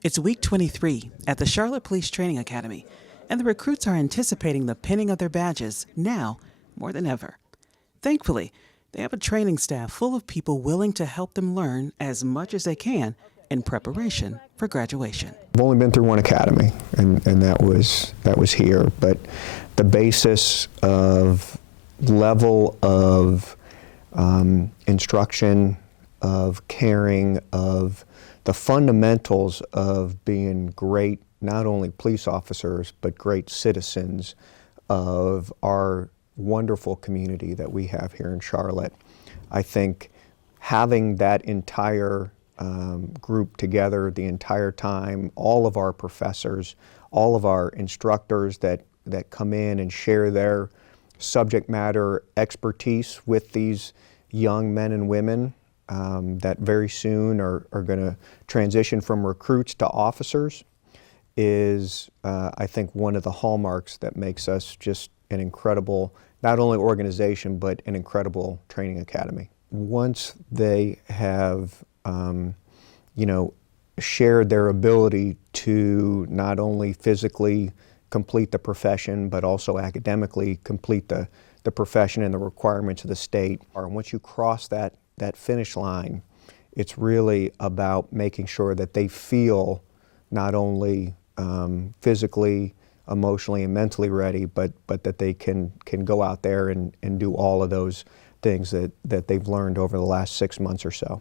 It's week 23 at the Charlotte Police Training Academy, and the recruits are anticipating the pinning of their badges now more than ever. Thankfully, they have a training staff full of people willing to help them learn as much as they can in preparation for graduation. I've only been through one academy, and that was here, but the basis of level of instruction, of caring, of the fundamentals of being great, not only police officers, but great citizens of our wonderful community that we have here in Charlotte. I think having that entire group together the entire time, all of our professors, all of our instructors that come in and share their subject matter expertise with these young men and women that very soon are going to transition from recruits to officers is, I think, one of the hallmarks that makes us just an incredible, not only organization, but an incredible training academy. Once they have, shared their ability to not only physically complete the profession, but also academically complete the profession and the requirements of the state. And once you cross that finish line, it's really about making sure that they feel not only physically, emotionally, and mentally ready, but that they can go out there and do all of those things that they've learned over the last 6 months or so.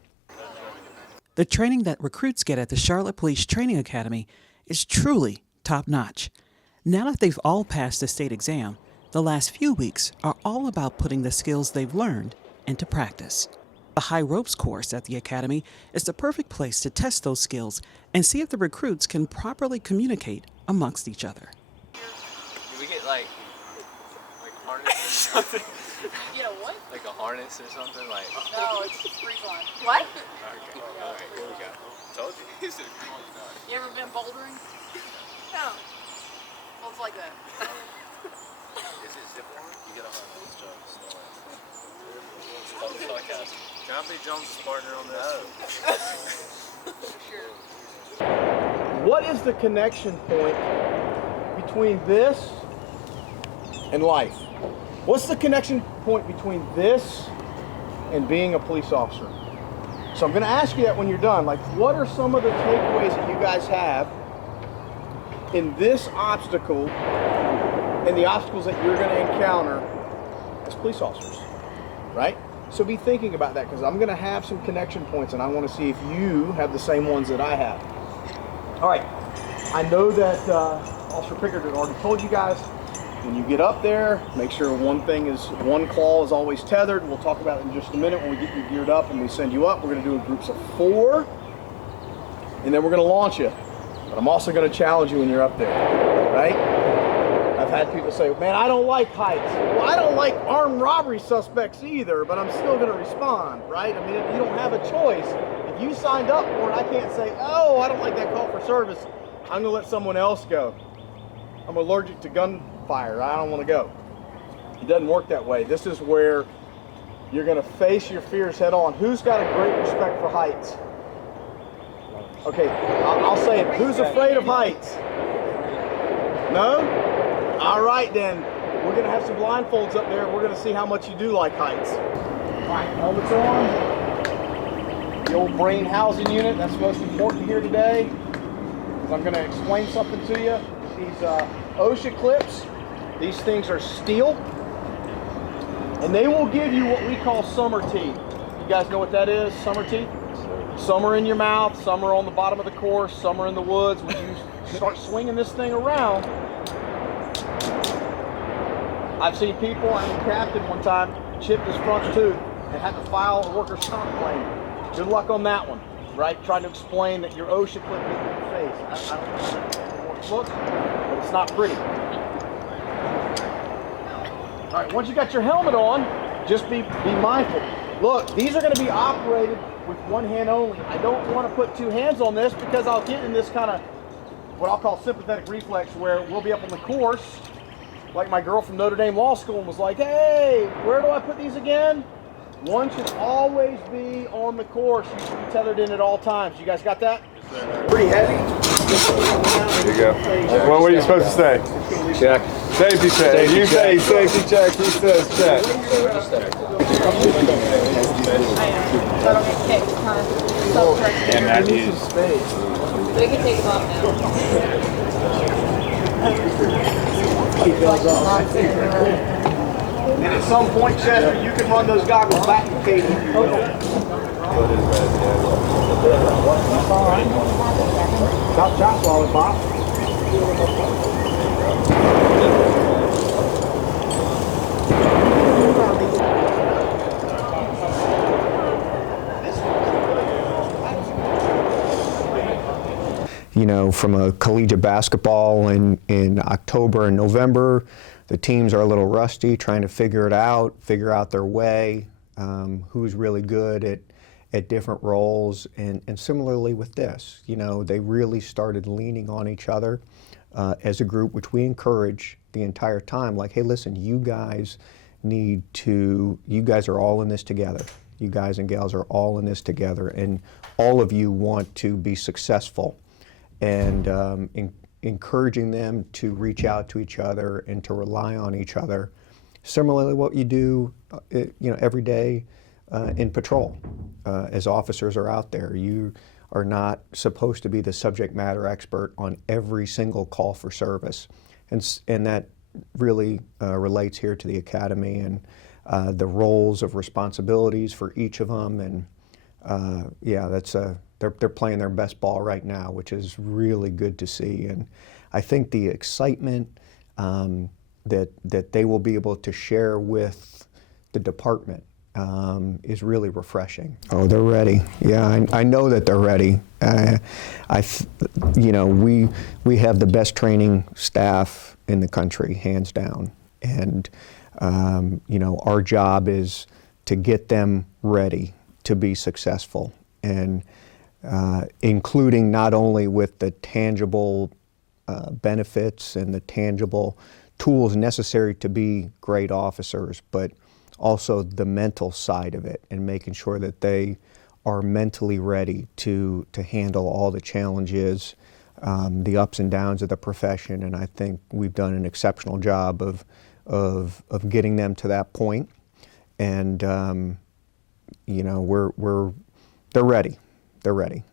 The training that recruits get at the Charlotte Police Training Academy is truly top-notch. Now that they've all passed the state exam, the last few weeks are all about putting the skills they've learned into practice. The High Ropes course at the Academy is the perfect place to test those skills and see if the recruits can properly communicate amongst each other. Do we get like harness or something? Yeah, what? Like a harness or something? Like No, it's free fun. What? okay, alright, here we go. Told you. You ever been bouldering? No. Well, it's like that. Is it zip line? You get a harness. Can I be Jones' partner on this? What is the connection point between this and life? What's the connection point between this and being a police officer? So I'm going to ask you that when you're done. Like, what are some of the takeaways that you guys have in this obstacle and the obstacles that you're going to encounter as police officers, right? So be thinking about that, because I'm going to have some connection points and I want to see if you have the same ones that I have. All right, I know that Officer Pickard had already told you guys, when you get up there, make sure one claw is always tethered. We'll talk about it in just a minute when we get you geared up and we send you up. We're going to do in groups of 4, and then we're going to launch you. But I'm also going to challenge you when you're up there, right? I've had people say, man, I don't like heights. Well, I don't like armed robbery suspects either, but I'm still going to respond, right? I mean, you don't have a choice. If you signed up for it, I can't say, oh, I don't like that call for service. I'm going to let someone else go. I'm allergic to gunfire. I don't want to go. It doesn't work that way. This is where you're going to face your fears head on. Who's got a great respect for heights? Okay, I'll say it. Who's afraid of heights? No? All right, then. We're going to have some blindfolds up there. We're going to see how much you do like heights. All right, helmets on. The old brain housing unit, that's most important here today. I'm going to explain something to you. These OSHA clips, these things are steel, and they will give you what we call summer teeth. You guys know what that is, summer teeth? Some are in your mouth, some are on the bottom of the course, some are in the woods. When you start swinging this thing around, I've seen people, I mean, Captain one time chipped his front tooth and had to file a workers' comp claim. Good luck on that one, right? Trying to explain that your OSHA clip hit your face. I don't know how it looks, but it's not pretty. All right, once you got your helmet on, just be mindful. Look, these are going to be operated with one hand only. I don't want to put 2 hands on this because I'll get in this kind of what I'll call sympathetic reflex, where we'll be up on the course, like my girl from Notre Dame Law School, and was like, hey, where do I put these again? One should always be on the course. You should be tethered in at all times. You guys got that? Yes, sir. Pretty heavy. There you go. Well, what are you supposed to say? Check. Safety check. Safety You check. say safety check. He says check. And that is. We can take them off now. And at some point, Chester, you can run those goggles back to Katie if you will. Chop, chop, lollipop. You know, from a collegiate basketball in October and November, the teams are a little rusty, trying to figure out their way, who's really good at different roles. And similarly with this, you know, they really started leaning on each other as a group, which we encourage the entire time. Like, hey, listen, you guys are all in this together. You guys and gals are all in this together, and all of you want to be successful. And encouraging them to reach out to each other and to rely on each other. Similarly, what you do, every day in patrol, as officers are out there, you are not supposed to be the subject matter expert on every single call for service, and that really relates here to the academy and the roles of responsibilities for each of them. And they're playing their best ball right now, which is really good to see. And I think the excitement that they will be able to share with the department is really refreshing. Oh, they're ready. Yeah, I know that they're ready. We have the best training staff in the country, hands down. And our job is to get them ready to be successful, and including not only with the tangible benefits and the tangible tools necessary to be great officers, but also the mental side of it, and making sure that they are mentally ready to handle all the challenges, the ups and downs of the profession. And I think we've done an exceptional job of getting them to that point. And they're ready. They're ready.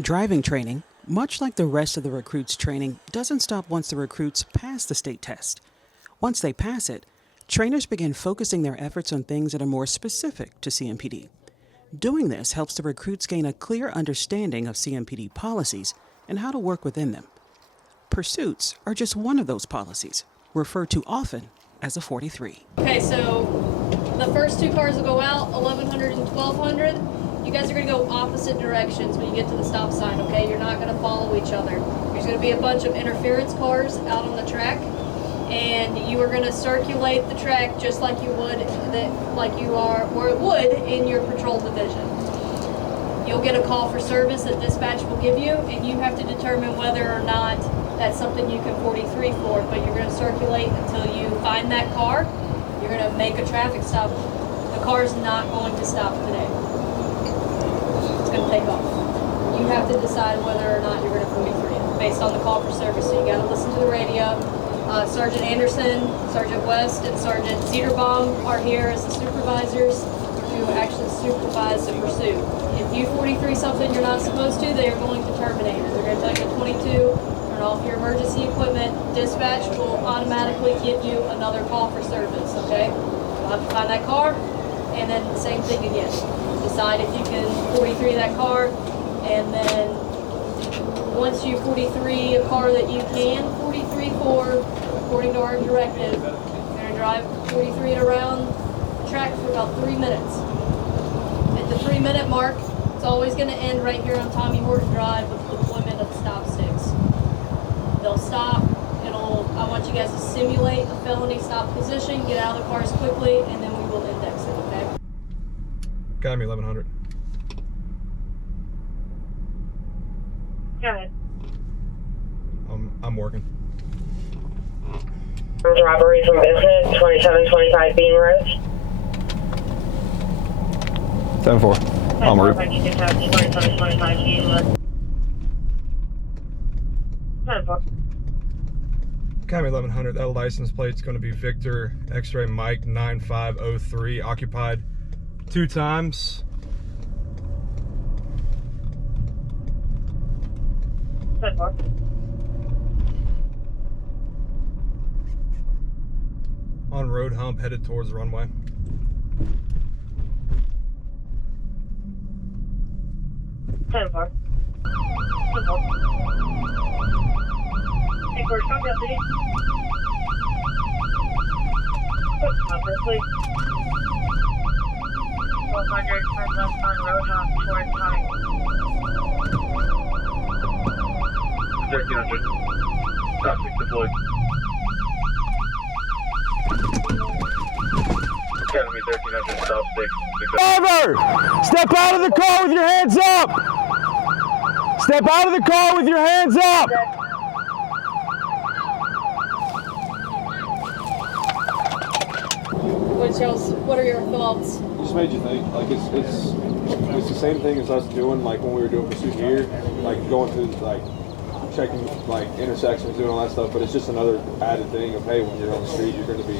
Driving training, much like the rest of the recruits' training, doesn't stop once the recruits pass the state test. Once they pass it, trainers begin focusing their efforts on things that are more specific to CMPD. Doing this helps the recruits gain a clear understanding of CMPD policies and how to work within them. Pursuits are just one of those policies, referred to often as a 43. Okay, so the first two cars will go out, 1100 and 1200. You guys are going to go opposite directions when you get to the stop sign, okay? You're not going to follow each other. There's going to be a bunch of interference cars out on the track, and you are going to circulate the track just like you would, or it would in your patrol division. You'll get a call for service that dispatch will give you, and you have to determine whether or not that's something you can 43 for, but you're going to circulate until you find that car. You're going to make a traffic stop. The car's not going to stop today. It's going to take off. You have to decide whether or not you're going to 43 it based on the call for service. So you got to listen to the radio. Sergeant Anderson, Sergeant West, and Sergeant Cedarbaum are here as the supervisors to actually supervise the pursuit. If you 43 something you're not supposed to, they are going to terminate it. They're going to tell you at 22, turn off your emergency equipment. Dispatch will automatically give you another call for service, okay? You'll have to find that car, and then the same thing again. Decide if you can 43 that car, and then once you 43 a car that you can 43 for, according to our directive, you're going to drive 43 it around the track for about 3 minutes. At the 3 minute mark, it's always going to end right here on Tommy Horton Drive with the deployment of the stop sticks. They'll stop. I want you guys to simulate a felony stop position, get out of the cars quickly, and then we will index it, okay? Academy 1100. Go ahead. I'm working. Robbery from business, 2725 Bean Road. 7-4. En route. 2725 Bean Road. Academy 1100, that license plate's going to be Victor X-ray Mike 9503, occupied 2 times. On road hump, headed towards the runway. Ten four. Hey, first come down, please. Number, please. 1200, turn left on road hop towards Tonic. 1300. Stop 6 deployed. Academy 1300, stop 6. Driver! Step out of the car with your hands up! Step out of the car with your hands up! What are your thoughts? Just made you think. Like it's the same thing as us doing like when we were doing pursuit here, like going through like checking like intersections, doing all that stuff. But it's just another added thing of hey, when you're on the street, you're going to be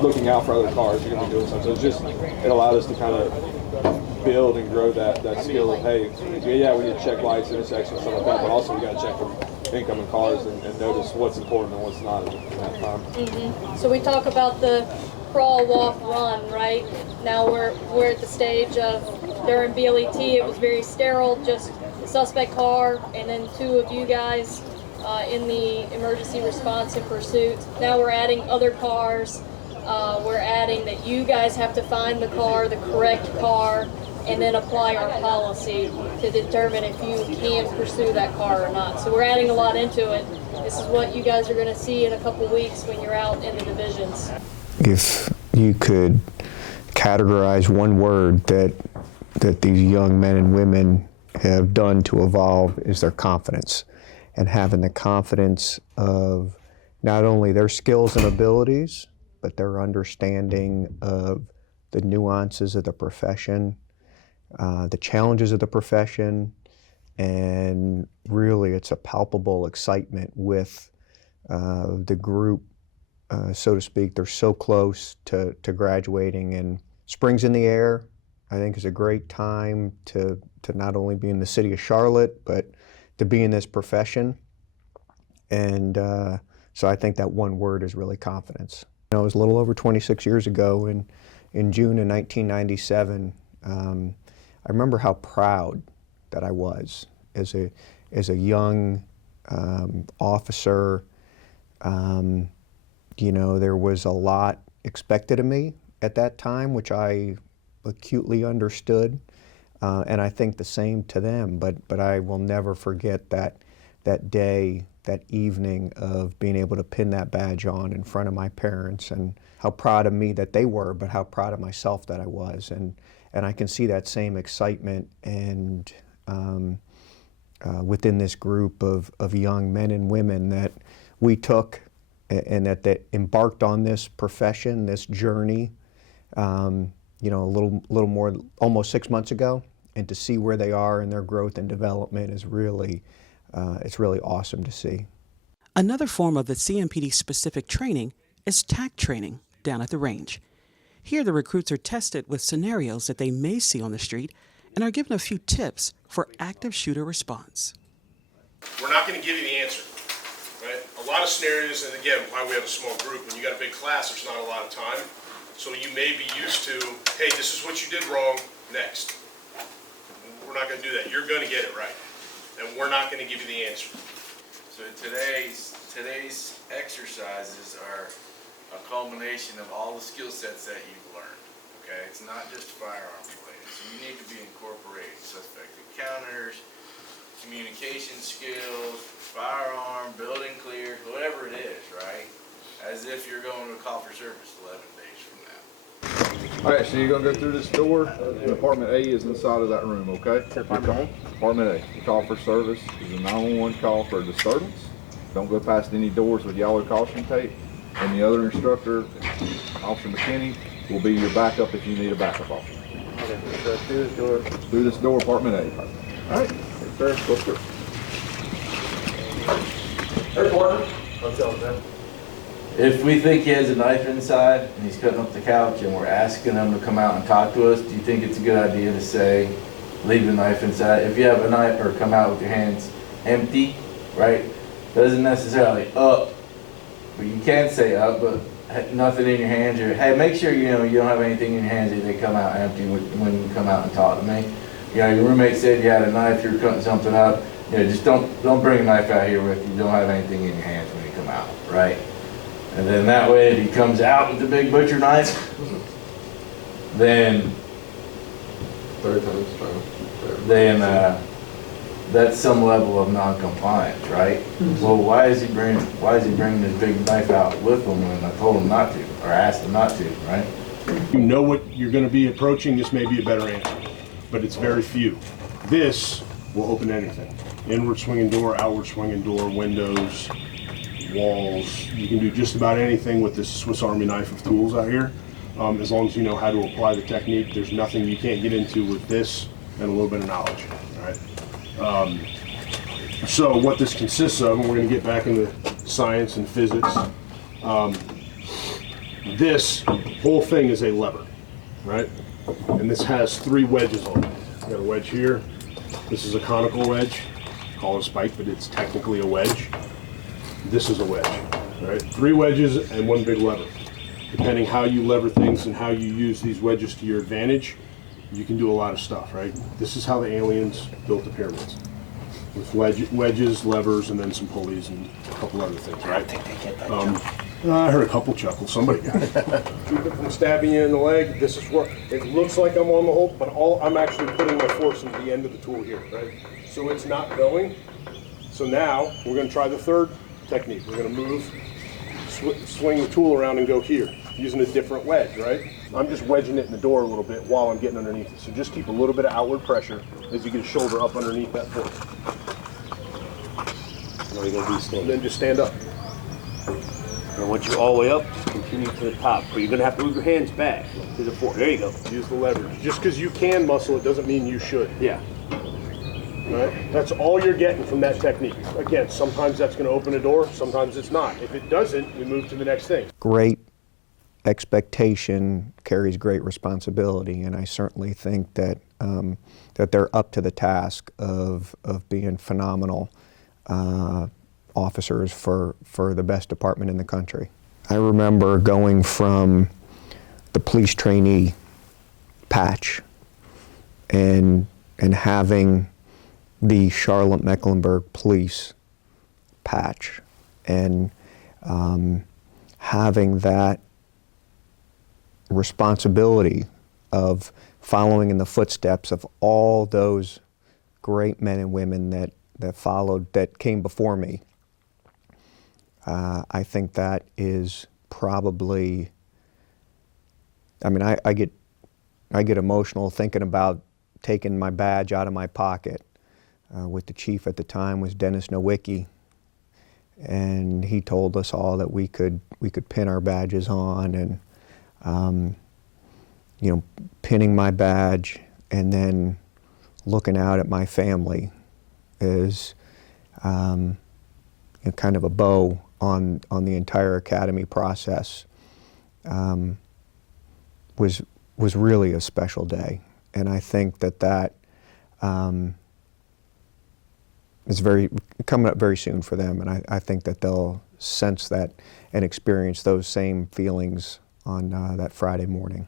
looking out for other cars. You're going to be doing something. So it allowed us to kind of build and grow that skill of hey, yeah, we need to check lights, intersections, stuff like that. But also we got to check for incoming cars and notice what's important and what's not at that time. So we talk about the crawl, walk, run, right? Now we're at the stage of during BLET, it was very sterile, just the suspect car and then 2 of you guys in the emergency response and pursuit. Now we're adding other cars. We're adding that you guys have to find the car, the correct car, and then apply our policy to determine if you can pursue that car or not. So we're adding a lot into it. This is what you guys are going to see in a couple weeks when you're out in the divisions. If you could categorize one word that these young men and women have done to evolve is their confidence, and having the confidence of not only their skills and abilities, but their understanding of the nuances of the profession, the challenges of the profession, and really it's a palpable excitement with the group. So to speak, they're so close to graduating, and spring's in the air. I think is a great time to not only be in the city of Charlotte, but to be in this profession. And so I think that one word is really confidence. You know, it was a little over 26 years ago in June of 1997. I remember how proud that I was as a young officer. You know, there was a lot expected of me at that time, which I acutely understood, and I think the same to them. But I will never forget that day, that evening of being able to pin that badge on in front of my parents, and how proud of me that they were, but how proud of myself that I was, and I can see that same excitement and within this group of young men and women that we took and that embarked on this profession, this journey, you know, a little more, almost 6 months ago, and to see where they are in their growth and development is really, it's really awesome to see. Another form of the CMPD specific training is TAC training down at the range. Here the recruits are tested with scenarios that they may see on the street and are given a few tips for active shooter response. We're not going to give you the answer. Right? A lot of scenarios, and again, why we have a small group, when you got a big class, there's not a lot of time. So you may be used to, hey, this is what you did wrong, next. We're not going to do that. You're going to get it right. And we're not going to give you the answer. So today's exercises are a culmination of all the skill sets that you've learned. Okay? It's not just firearm related. So you need to be incorporating suspect encounters, communication skills, firearm, building clear, whatever it is, right? As if you're going to a call for service 11 days from now. All right, so you're gonna go through this door. Department A is inside of that room, okay? Department A? Department A. The call for service is a 911 call for a disturbance. Don't go past any doors with yellow caution tape. And the other instructor, Officer McKinney, will be your backup if you need a backup officer. Okay, so through this door. Through this door, Department A. All right, sir, go through. Here's Warden. What's up, man? If we think he has a knife inside and he's cutting up the couch and we're asking him to come out and talk to us, do you think it's a good idea to say, leave the knife inside? If you have a knife, or come out with your hands empty, right? Doesn't necessarily up, but you can say up, but nothing in your hands, or hey, make sure you don't have anything in your hands if they come out empty when you come out and talk to me. Your roommate said you had a knife, you're cutting something up. Just don't bring a knife out here with you. Don't have anything in your hands when you come out, right? And then that way, if he comes out with the big butcher knife, then Third time's fine. That's some level of non-compliance, right? Well, why is he bringing this big knife out with him when I told him not to, or asked him not to, right? You know what you're going to be approaching, this may be a better answer, but it's very few. This will open anything. Inward swinging door, outward swinging door, windows, walls. You can do just about anything with this Swiss Army knife of tools out here. As long as you know how to apply the technique, there's nothing you can't get into with this and a little bit of knowledge, all right? So what this consists of, and we're going to get back into science and physics, this whole thing is a lever, right? And this has 3 wedges on it. Got a wedge here. This is a conical wedge. Call it a spike, but it's technically a wedge. This is a wedge, right? 3 wedges and 1 big lever. Depending how you lever things and how you use these wedges to your advantage, you can do a lot of stuff, right? This is how the aliens built the pyramids. With wedges, levers, and then some pulleys and a couple other things, right? I think they get that I heard a couple chuckles. Somebody got it. Keep it from stabbing you in the leg. This is where it looks like I'm on the hold, but I'm actually putting my force into the end of the tool here, right? So it's not going. So now we're going to try the third technique. We're going to move, swing the tool around and go here, using a different wedge, right? I'm just wedging it in the door a little bit while I'm getting underneath it. So just keep a little bit of outward pressure as you get a shoulder up underneath that force. Now you're gonna be standing. And then just stand up. And once you're all the way up, just continue to the top. But you're gonna have to move your hands back to the floor. There you go. Use the leverage. Just because you can muscle it doesn't mean you should. Yeah. Right? That's all you're getting from that technique. Again, sometimes that's going to open a door, sometimes it's not. If it doesn't, we move to the next thing. Great expectation carries great responsibility, and I certainly think that that they're up to the task of being phenomenal officers for the best department in the country. I remember going from the police trainee patch and having the Charlotte-Mecklenburg police patch, and having that responsibility of following in the footsteps of all those great men and women that came before me. I think that is probably, I mean, I get emotional thinking about taking my badge out of my pocket. With the chief at the time was Dennis Nowicki, and he told us all that we could pin our badges on, and pinning my badge and then looking out at my family is kind of a bow on the entire academy process. Was really a special day, and I think that is coming up very soon for them, and I think that they'll sense that and experience those same feelings on that Friday morning.